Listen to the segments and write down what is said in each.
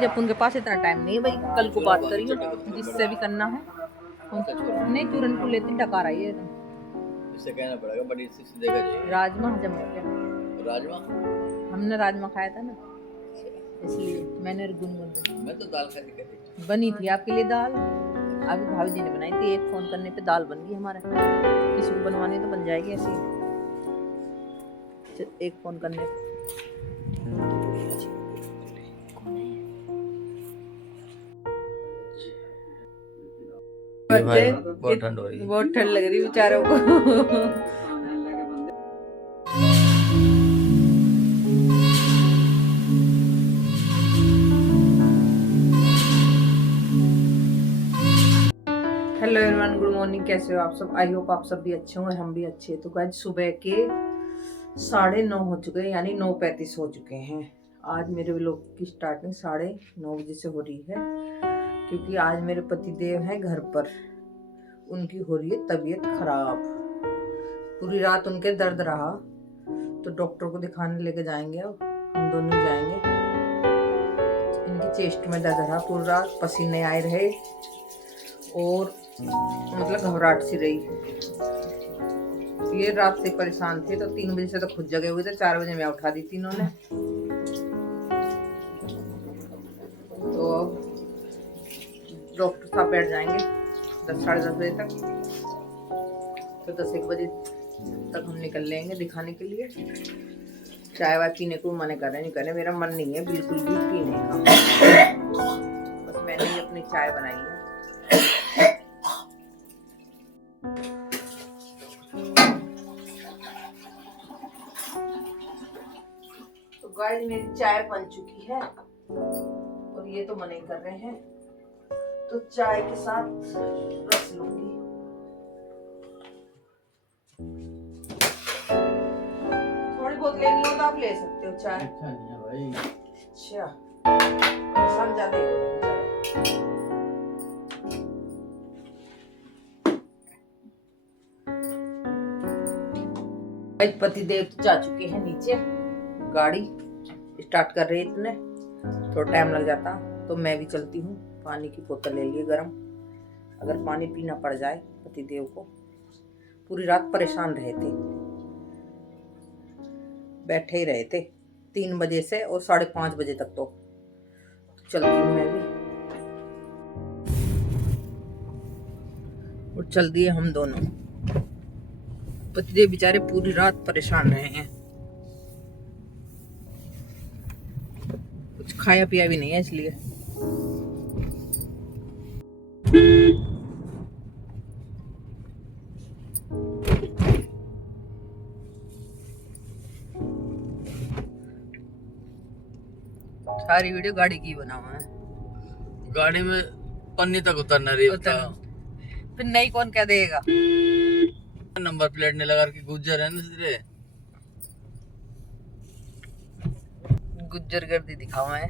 जब उनके पास इतना टाइम नहीं है भाई, कल को बात करिए जिससे भी करना है। नहीं चूरन को लेती डकार आई है इससे कहना पड़ेगा बड़ी सीधे का जाइए। राजमा हजम हो गया। राजमा हमने राजमा खाया था ना, इसलिए मैंने गुनगुन मैं तो दाल खाती बनी थी आपके लिए दाल। अभी भाभी जी ने बनाई थी, एक फोन करने पे दाल बन गई हमारे। किसी को बनवानी तो बन जाएगी ऐसी, एक फोन करने पे। बहुत ठंड हो रही है, बहुत ठंड लग रही बेचारों को। Hello everyone, good morning. कैसे हो आप सब? आई होप आप सब भी अच्छे होंगे, हम भी अच्छे। तो गाइस सुबह के 9:30 हो चुके हैं, यानी 9:35 हो चुके हैं। आज मेरे व्लॉग की स्टार्टिंग 9:30 बजे से हो रही है, क्योंकि आज मेरे पति देव हैं घर पर। उनकी हो रही है तबीयत खराब, पूरी रात उनके दर्द रहा, तो डॉक्टर को दिखाने लेके जाएंगे। अब हम दोनों जाएंगे। इनकी चेस्ट में दर्द रहा पूरी रात, पसीने आए रहे और मतलब घबराहट सी रही। ये रात से परेशान थे, तो 3 बजे से तो खुद जगे हुए थे। 4 बजे मैं उठा दी थी इन्होंने। तो अब डॉक्टर साहब बैठ जाएंगे 10 साढ़े 10 बजे तक, तो 10-1 बजे तक हम निकल लेंगे दिखाने के लिए। चाय वाय पीने को मना कर रहे, नहीं कर रहे, मेरा मन नहीं है बिल्कुल भी पीने का। बस मैंने ही अपनी चाय बनाई है। तो गाइस मेरी चाय बन चुकी है और ये तो मना कर रहे हैं, तो चाय के साथ रस लूंगी। थोड़ी बहुत लेनी हो तो आप ले सकते हो चाय। अच्छा नहीं है भाई। अच्छा परेशान ज्यादा ही हो रहे हैं चाय। पति देव तो जा चुके हैं नीचे, गाड़ी स्टार्ट कर रहे इतने, थोड़ा टाइम लग जाता। तो मैं भी चलती हूँ। पानी की बोतल ले लिए गरम, अगर पानी पीना पड़ जाए। पति देव को पूरी रात परेशान रहे थे, बैठे ही रहे थे 3 बजे से और 5:30 बजे तक। तो चलती हूँ मैं भी, और चल दिए हम दोनों। पतिदेव बेचारे पूरी रात परेशान रहे हैं, कुछ खाया पिया भी नहीं है इसलिए। सारी वीडियो गाड़ी की बना हुआ है। गाड़ी में पन्नी तक उतरना रही होता, फिर नहीं कौन क्या देगा। नंबर प्लेट ने लगा के गुज्जर है ना सीधे। गुज्जर गर्दी दिखावा है।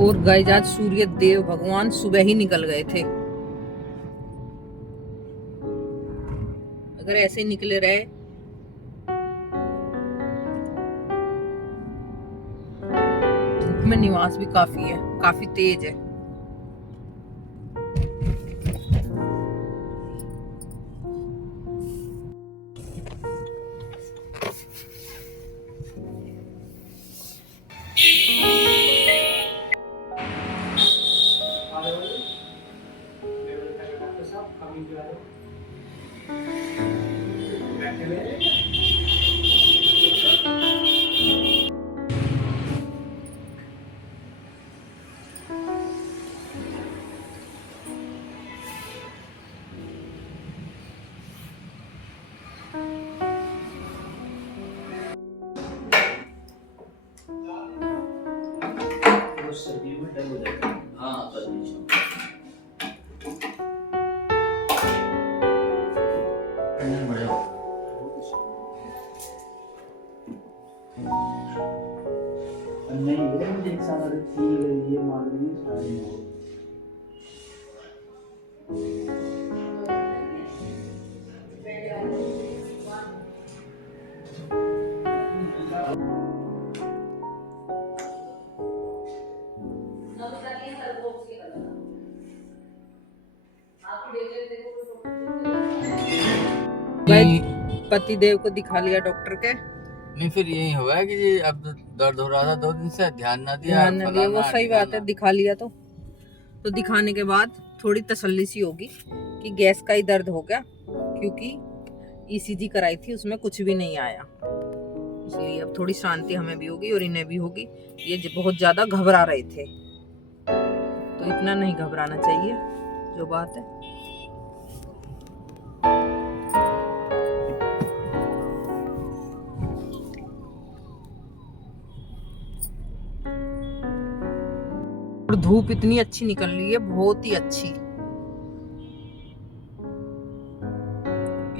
और गाइस आज सूर्य देव भगवान सुबह ही निकल गए थे। अगर ऐसे ही निकले रहे धूप में निवास भी काफी है, काफी तेज है। सर्दियों में डर हो जाता है। हाँ सर्दी नहीं है, मुझे एक साल ये मान लीजिए यही पति देव को दिखा लिया डॉक्टर के, नहीं फिर यही हुआ है कि ये अब दर्द हो रहा था 2 दिन से, ध्यान ना दिया, ध्यान न दिया। वो फलाना सही बात है, ढिकाना। दिखा लिया तो दिखाने के बाद थोड़ी तसल्ली सी होगी कि गैस का ही दर्द हो गया, क्योंकि ईसीजी कराई थी उसमें कुछ भी नहीं आया। इसलिए अब थोड़ी शांति हमें भी होगी और इन्हें भी होगी। ये बहुत ज्यादा घबरा रहे थे, तो इतना नहीं घबराना चाहिए जो बात है। और धूप इतनी अच्छी निकल रही है, बहुत ही अच्छी,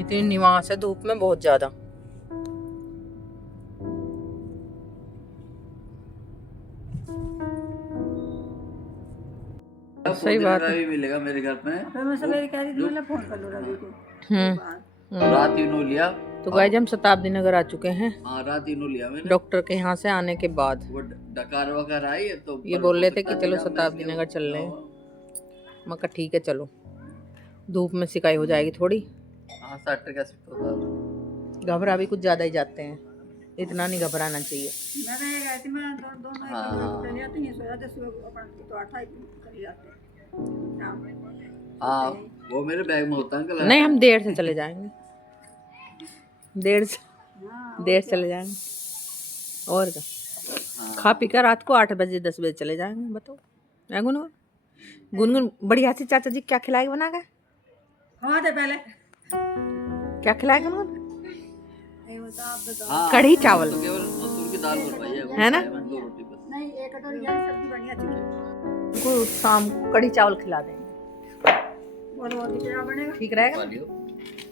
इतनी निवास है धूप में, बहुत ज्यादा। सही बात है। रवि मिलेगा मेरे घर में, फिर मैं सवेरे कह रही थी मैंने फोन कर लो रवि को। रात इन्हों लिया। तो गाइस हम शताब्दी नगर आ चुके हैं हाँ रात इन्हों लिया मैंने। डॉक्टर के यहाँ से आने के बाद। वो डकार वकार आई है तो ये बोल रहे थे कि चलो शताब्दी नगर चल रहे हैं। मैं कहा ठीक है चलो, धूप में सिकाई हो जाएगी थोड़ी। हाँ 60 का शिफ्ट होता। घबरा भी कुछ ज्यादा ही जाते हैं, इतना नहीं घबराना चाहिए। मैं ये कहती मैं दोनों हाँ। चले जाते हैं, सोया जैसे अपन तो 8 कर जाते हैं शाम में। हाँ वो मेरे बैग में होता है अंकल। नहीं हम देर से चले जाएंगे, देर से चले जाएंगे और क्या। खा पी कर रात को 8 बजे 10 बजे चले जाएंगे। बताओ गुनगुन, गुनगुन बढ़िया से चाचा जी क्या खिलाएगा बना के? हाँ दे पहले क्या खिलाएगा गुनगुन? आप बताओ। हाँ, कढ़ी चावल तो केवल मसूर की दाल बनवाई है ना? 2 रोटी बस। नहीं एक कटोरी यार सब्जी बढ़िया थी। उनको शाम को कढ़ी चावल खिला देंगे, और वो क्या बनेगा? ठीक रहेगा? खा लियो।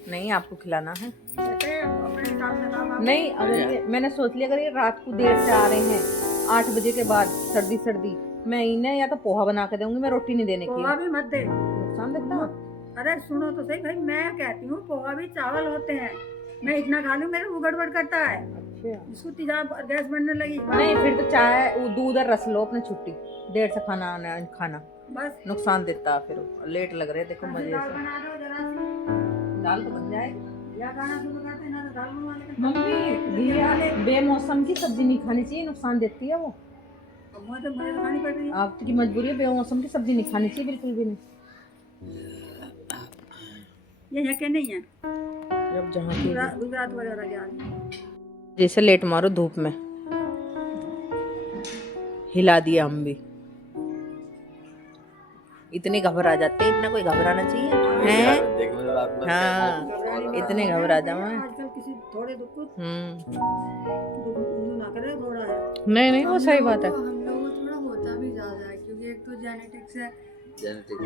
नहीं आपको खिलाना है। कहते अपने हिसाब से काम आप नहीं अगर ये मैंने सोच लिया अगर ये रात को देर से आ रहे हैं 8 बजे के बाद, सर्दी मैं इन्हें या तो पोहा बना के दूंगी, मैं रोटी नहीं देने की। पोहा भी मत दे। नुकसान देता। अरे सुनो तो सही भाई, मैं कहती हूँ पोहा भी चावल होते हैं। मैं इतना खा लूँ मेरे को गड़बड़ करता है। अच्छा इसको तेजाब गैस बनने लगी नहीं फिर तो चाय वो दूध और रस लो अपने, छुट्टी देर से खाना बस। नुकसान देता है। फिर लेट लग रहे देखो मजे दाल से। बना दो जरा सी। दाल तो बन जाएगी। या खाना शुरू करते हैं ना तो दाल बनवा लेते हैं। मम्मी घिया बेमौसम की सब्जी नहीं खानी चाहिए, नुकसान देती है वो। अब मुझे तो खानी पड़ रही है। आपकी मजबूरी है, बेमौसम की सब्जी नहीं खानी चाहिए बिल्कुल भी नहीं। ये यहाँ के नहीं है, जब जहाँ की गुजरात वगैरह के आदमी। जैसे लेट मारो धूप में, हिला दिया हम भी। इतने घबरा जाते हैं, इतना कोई घबराना चाहिए हैं? देखो मेरा रात में हाँ इतने घबरा जाओ। आजकल किसी थोड़े दुख को ना करे थोड़ा है। नहीं नहीं वो सही बात है। हम लोगों को थोड़ा होता भी ज्यादा है क्योंकि एक तो जेनेटिक्स है। जेनेटिक।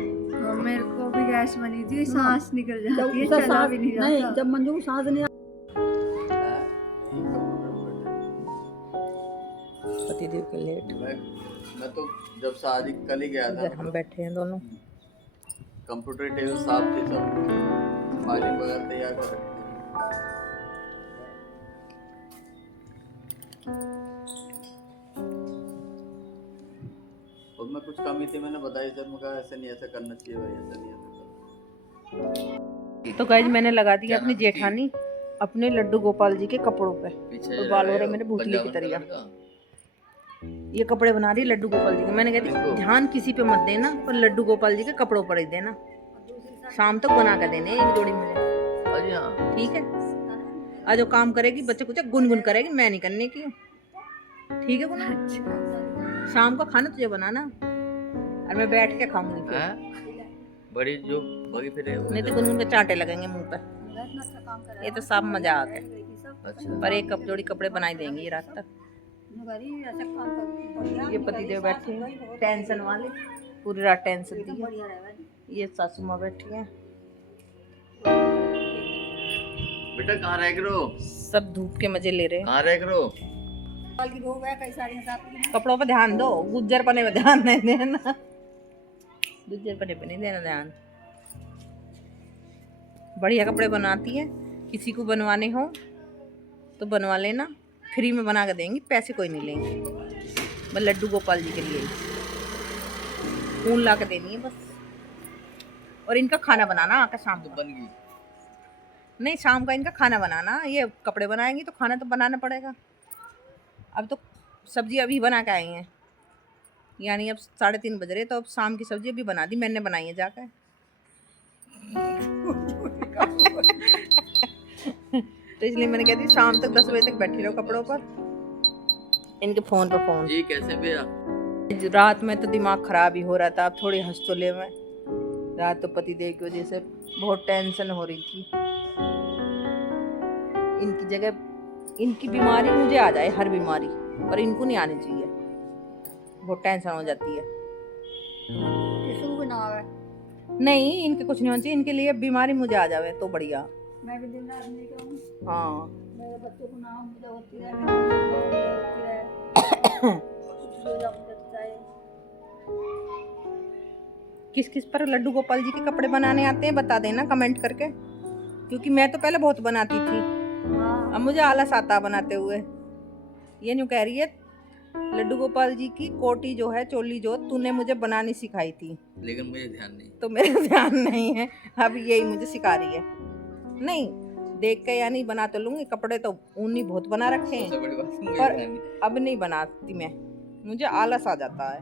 और मेरे को भी गैस बनी थी, सांस निकल जाती है, जब चला भी नहीं नहीं, जाता। जब मंजू को सांस नहीं पतिदेव के लेट मैं तो जब शादी कल ही गया था, इधर हम बैठे हैं दोनों। कंप्यूटर टेबल साफ थे, सब फाइलिंग वगैरह तैयार कर रखे और मैं कुछ कमी थी मैंने बताई सर, मैं कहा ऐसा नहीं ऐसा करना चाहिए भाई, ऐसा नहीं ऐसा। तो गाइज मैंने लगा दी अपनी जेठानी अपने लड्डू गोपाल जी के कपड़ों पे। पीछे तो बाल हो रहे मेरे भूतली की तरह। ये कपड़े बना रही लड्डू गोपाल जी के। मैंने कहती ध्यान किसी पे मत देना, पर लड्डू गोपाल जी के कपड़ों पर ही देना। शाम तक बना कर देने एक जोड़ी मुझे, अरे हाँ ठीक है? आज जो काम करेगी बच्चे कुछ गुनगुन करेगी, मैं नहीं करने की। ठीक है गुनगुन? शाम का खाना तुझे बनाना और मैं बैठ के खाऊंगी फिर। बड़ी जो बगी फिर नहीं तो गुनगुन के चांटे लगेंगे मुंह पे। ये तो सब मजा आ गया। अच्छा पर एक कप जोड़ी कपड़े बनाई देंगी रात तक। ये पतिदेव बैठे हैं टेंशन वाले, पूरी रात टेंशन दी है। ये सासू माँ बैठी है। बेटा कहाँ रह करो, सब धूप के मजे ले रहे हैं। कहाँ रह करो। कपड़ों पे ध्यान दो, गुज्जर पने पे ध्यान नहीं देना, गुज्जर पने पे नहीं देना ध्यान। बढ़िया कपड़े बनाती है, किसी को बनवाने हो तो बनवा लेना, फ्री में बना के देंगी, पैसे कोई नहीं लेंगे। बस लड्डू गोपाल जी के लिए ऊन ला के देनी है बस। और इनका खाना बनाना आकर शाम तो को। बन गई नहीं, शाम का इनका खाना बनाना, ये कपड़े बनाएंगी तो खाना तो बनाना पड़ेगा। अब तो सब्जी अभी बना के आई हैं, यानी अब 3:30 बज रहे, तो अब शाम की सब्जी अभी बना दी, मैंने बनाई है जाकर। तो इसलिए मैंने कह दी शाम तक 10 बजे तक बैठी रहो कपड़ों पर, इनके फोन पे फोन। जी कैसे भैया? रात में तो दिमाग खराब ही हो रहा था, अब थोड़ी हंस तो ले मैं। रात तो पति देव की वजह से बहुत टेंशन हो रही थी। इनकी जगह इनकी बीमारी मुझे आ जाए, हर बीमारी, पर इनको नहीं आनी चाहिए, बहुत टेंशन हो जाती है। किसको बनाव है? नहीं, इनके कुछ नहीं होना चाहिए, इनके लिए बीमारी मुझे आ जावे तो बढ़िया। मैं भी दिन रात नहीं कहूँ, हाँ, मेरे बच्चों को नाम मुझे होती रहे, मुझे होती रहे, जो जब तक चाहे। किस किस पर लड्डू गोपाल जी के कपड़े बनाने आते हैं बता देना कमेंट करके, क्योंकि मैं तो पहले बहुत बनाती थी, हाँ, अब मुझे आलस आता बनाते हुए। ये न्यू कह रही है लड्डू गोपाल जी की कोटी जो है, चोली जो तूने मुझे बनानी सिखाई थी, लेकिन मुझे ध्यान नहीं। तो मेरा ध्यान नहीं है, अब यही मुझे सिखा रही है। नहीं, देख के यानी बना तो लूंगी, कपड़े तो ऊनी बहुत बना रखे हैं, सबसे बड़ी बात मुझे पर ध्यान नहीं। अब नहीं बनाती मैं, मुझे आलस आ जाता है।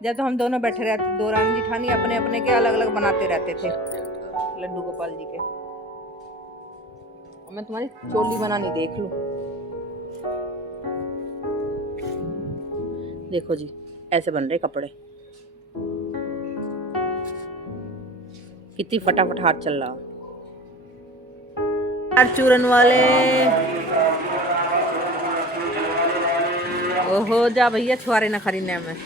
जब तो हम दोनों बैठे रहते, दो रानी जिठानी अपने अपने के अलग अलग बनाते रहते थे लड्डू गोपाल जी के। और मैं तुम्हारी चोली बनानी देख लूं। देखो जी, ऐसे बन रहे कपड़े, कितनी फटाफट हाथ चल रहा। चूरन वाले, ओहो जा भैया, छुआरे न खरीदने में।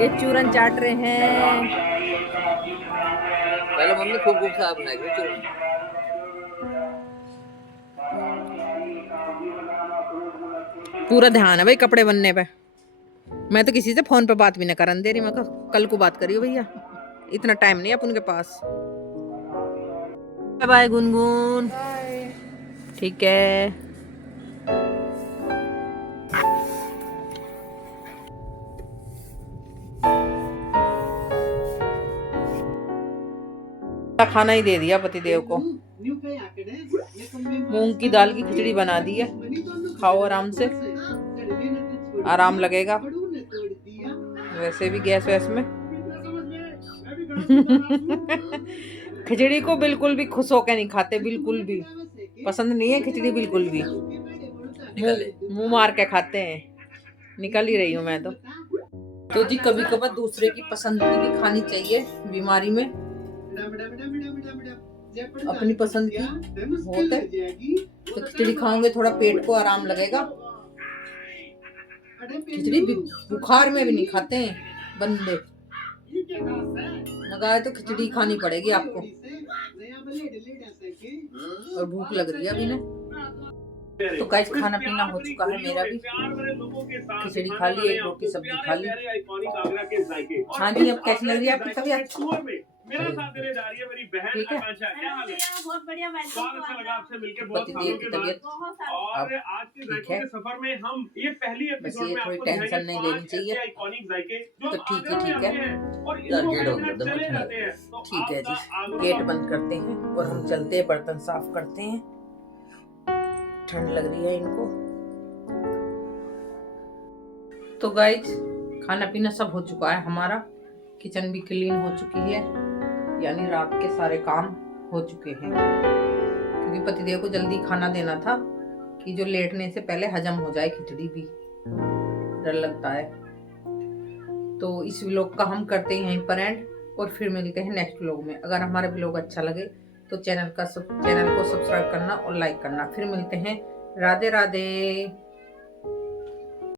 ये चूरन चाट रहे हैं। पहले मम्मी खूब खूब साफ बनाई थी चूरन। पूरा ध्यान है भाई कपड़े बनने पे। मैं तो किसी से फोन पे बात भी न करन दे रही, मैं कल को बात करियो भैया, इतना टाइम नहीं है अपन के पास। बाय बाय गुनगुन, ठीक है। खाना ही दे दिया पति देव को, मूंग की दाल की खिचड़ी बना दी है, खाओ आराम से, आराम लगेगा, वैसे भी गैस वैस में। खिचड़ी को बिल्कुल भी खुश होकर नहीं खाते, बिल्कुल भी पसंद नहीं है खिचड़ी, बिल्कुल भी मुंह मार के खाते हैं। निकल ही रही हूँ मैं तो जी कभी कभार दूसरे की पसंद की भी खानी चाहिए बीमारी में, अपनी पसंद की होते तो खिचड़ी खाओगे थोड़ा पेट को आराम लगेगा। खिचड़ी बुखार में भी नहीं खाते हैं बंदे, लगाए तो खिचड़ी खानी पड़ेगी आपको, और भूख लग रही है अभी ना। तो गाइस खाना पीना हो चुका है मेरा भी, खिचड़ी खा ली, एक रोटी सब्जी खा ली। हाँ जी, अब कैसी लग रही है आपकी तबीयत? मेरा साथ देने जा रही है मेरी बहन ठीक है, आकांक्षा। क्या हाल है? बहुत बढ़िया। बहुत अच्छा लगा आपसे मिलकर बहुत पति सालों देव के की बाद। तबीयत और आज के ठीक जायकों है, के सफर में हम ये पहली बस एपिसोड ये में थोड़ी आपको टेंशन नहीं लेनी चाहिए। आइकॉनिक जायके जो तो ठीक है, आगरा में ठीक है, आते हैं और यार इनको गेट कहीं बंद कर दो, चले मत जाते हैं। तो ठीक है जी, आपका आगरा गेट बंद करते हैं और हम चलते हैं, बर्तन साफ करते हैं, ठंड लग रही है इनको। तो गाइस खाना पीना सब हो चुका है हमारा, किचन भी क्लीन हो चुकी है, यानी रात के सारे काम हो चुके हैं, क्योंकि पतिदेव को जल्दी खाना देना था कि जो लेटने से पहले हजम हो जाए खिचड़ी भी, डर लगता है। तो इस व्लॉग का हम करते हैं यहीं पर एंड, और फिर मिलते हैं नेक्स्ट व्लॉग में। अगर हमारा व्लॉग अच्छा लगे तो चैनल को सब्सक्राइब करना और लाइक करना। फिर मिलते हैं, राधे राधे।